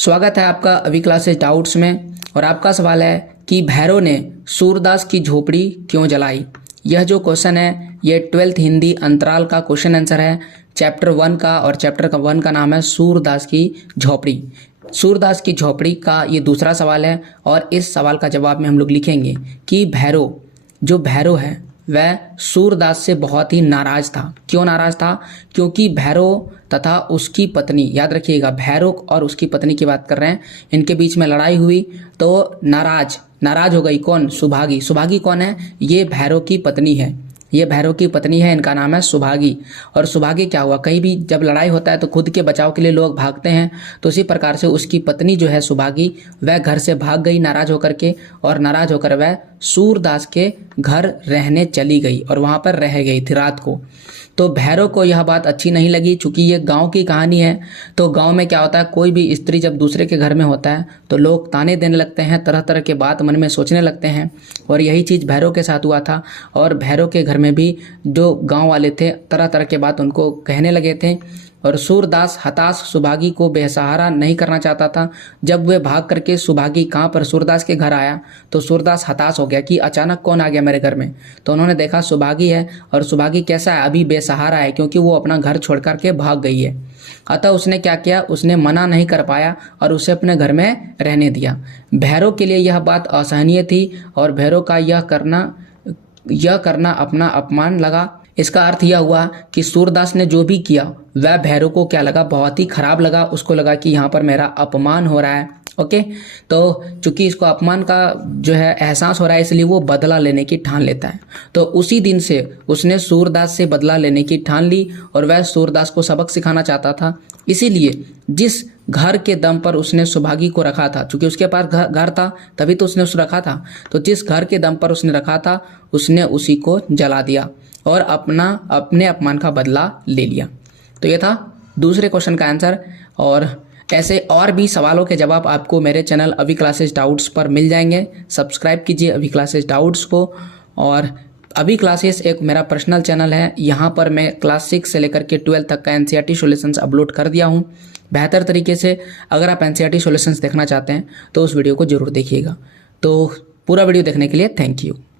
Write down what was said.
स्वागत है आपका अभी क्लासेस डाउट्स में। और आपका सवाल है कि भैरव ने सूरदास की झोपड़ी क्यों जलाई। यह जो क्वेश्चन है ये 12th हिंदी अंतराल का क्वेश्चन आंसर है, चैप्टर 1 का। और चैप्टर 1 का नाम है सूरदास की झोपड़ी। सूरदास की झोपड़ी का ये दूसरा सवाल है और इस सवाल का जवाब में हम लोग लिखेंगे कि भैरव है वह सूरदास से बहुत ही नाराज था। क्यों नाराज था? क्योंकि भैरव तथा उसकी पत्नी, याद रखिएगा भैरव और उसकी पत्नी की बात कर रहे हैं, इनके बीच में लड़ाई हुई तो नाराज हो गई। कौन? सुभागी। सुभागी कौन है? ये भैरव की पत्नी है। ये भैरव की पत्नी है, इनका नाम है सुभागी। और सुभागी क्या हुआ, कहीं भी जब लड़ाई होता है तो खुद के बचाव के लिए लोग भागते हैं, तो उसी प्रकार से उसकी पत्नी जो है सुभागी, वह घर से भाग गई नाराज होकर के। और नाराज होकर वह सूरदास के घर रहने चली गई और वहां पर रह गई थी रात को। तो भैरव को यह बात अच्छी नहीं लगी, चूंकि ये गांव की कहानी है। तो गांव में क्या होता है, कोई भी स्त्री जब दूसरे के घर में होता है तो लोग ताने देने लगते हैं, तरह तरह के बात मन में सोचने लगते हैं। और यही चीज़ भैरव के साथ हुआ था। और भैरव के घर में भी जो गांव वाले थे तरह तरह के बात उनको कहने लगे थे। और सूरदास हताश सुभागी को बेसहारा नहीं करना चाहता था। जब वे भाग करके सुभागी कहाँ पर सूरदास के घर आया तो सूरदास हताश हो गया कि अचानक कौन आ गया मेरे घर में। तो उन्होंने देखा सुभागी है, और सुभागी कैसा है, अभी बेसहारा है, क्योंकि वो अपना घर छोड़ करके भाग गई है। अतः उसने क्या किया, उसने मना नहीं कर पाया और उसे अपने घर में रहने दिया। भैरव के लिए यह बात असहनीय थी और भैरव का यह करना अपना अपमान लगा। इसका अर्थ यह हुआ कि सूरदास ने जो भी किया वह भैरव को क्या लगा, बहुत ही खराब लगा। उसको लगा कि यहाँ पर मेरा अपमान हो रहा है। ओके, तो चूंकि इसको अपमान का जो है एहसास हो रहा है, इसलिए वो बदला लेने की ठान लेता है। तो उसी दिन से उसने सूरदास से बदला लेने की ठान ली और वह सूरदास को सबक सिखाना चाहता था। इसीलिए जिस घर के दम पर उसने सुभागी को रखा था, क्योंकि उसके पास घर था तभी तो उसने उसे रखा था, तो जिस घर के दम पर उसने रखा था उसने उसी को जला दिया और अपने अपमान का बदला ले लिया। तो ये था दूसरे क्वेश्चन का आंसर। और ऐसे और भी सवालों के जवाब आपको मेरे चैनल अभी क्लासेस डाउट्स पर मिल जाएंगे। सब्सक्राइब कीजिए अभी क्लासेस डाउट्स को। और अभी क्लासेस एक मेरा पर्सनल चैनल है, यहाँ पर मैं क्लास 6 से लेकर के 12 तक का एनसीईआरटी सॉल्यूशंस अपलोड कर दिया हूँ बेहतर तरीके से। अगर आप एनसीईआरटी सॉल्यूशंस देखना चाहते हैं तो उस वीडियो को जरूर देखिएगा। तो पूरा वीडियो देखने के लिए थैंक यू।